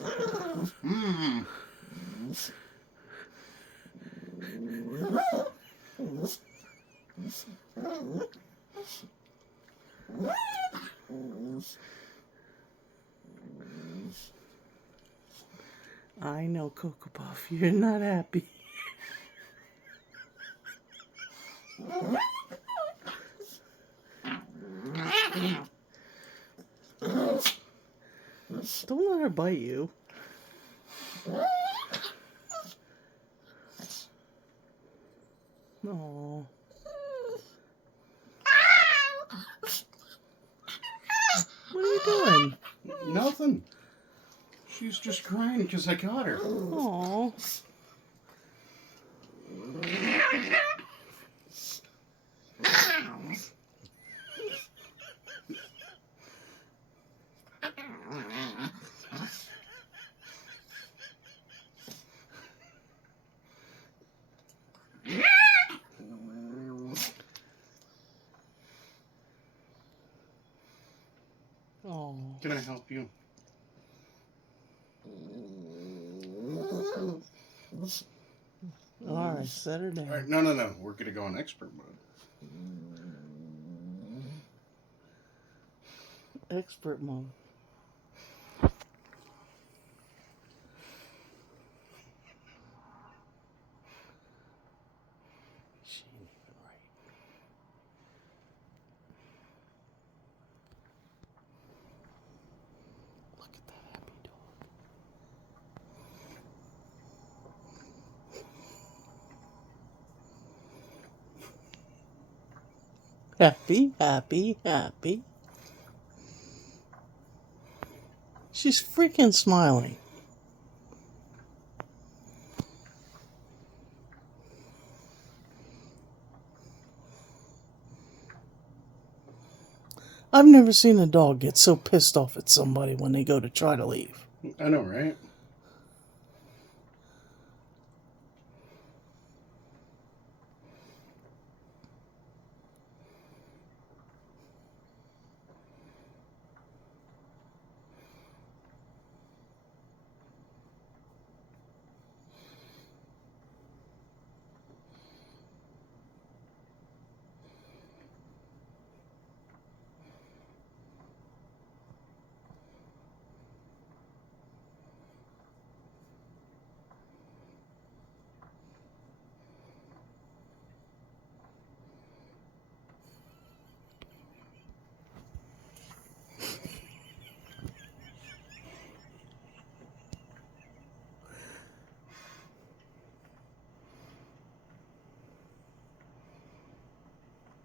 Mm. I know, Cocoa Puff, you're not happy. Don't let her bite you. Oh. What are you doing? Nothing. She's just crying because I got her. Oh. Oh. Can I help you? All right, set her down. All right, no. We're gonna go in expert mode. Expert mode. She ain't even right. Look at that happy dog. Happy, happy, happy. She's freaking smiling. I've never seen a dog get so pissed off at somebody when they go to try to leave. I know, right?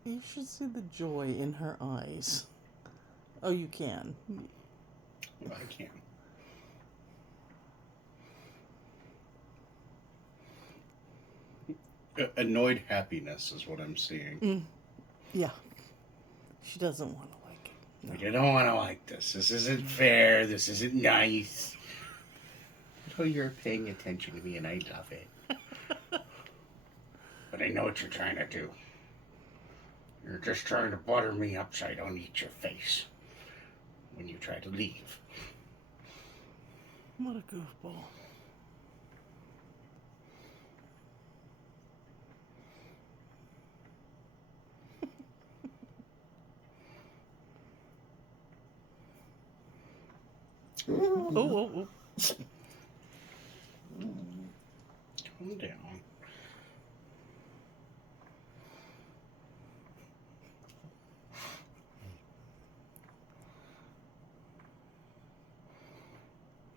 You should see the joy in her eyes. Oh, you can. I can. Annoyed happiness is what I'm seeing. Yeah. She doesn't want to like it. Like, I don't want to like this. This isn't fair. This isn't nice. So you're paying attention to me, and I love it. But I know what you're trying to do. You're just trying to butter me up so I don't eat your face when you try to leave. What a goofball. Oh. Calm down.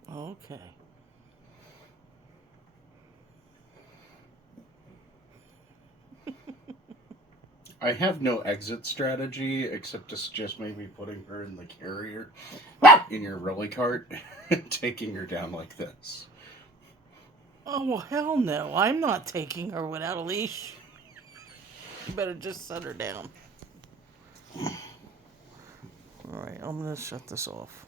Okay. I have no exit strategy except to suggest maybe putting her in the carrier in your rolly cart and taking her down like this. Oh, well, hell no. I'm not taking her without a leash. You better just set her down. All right, I'm going to shut this off.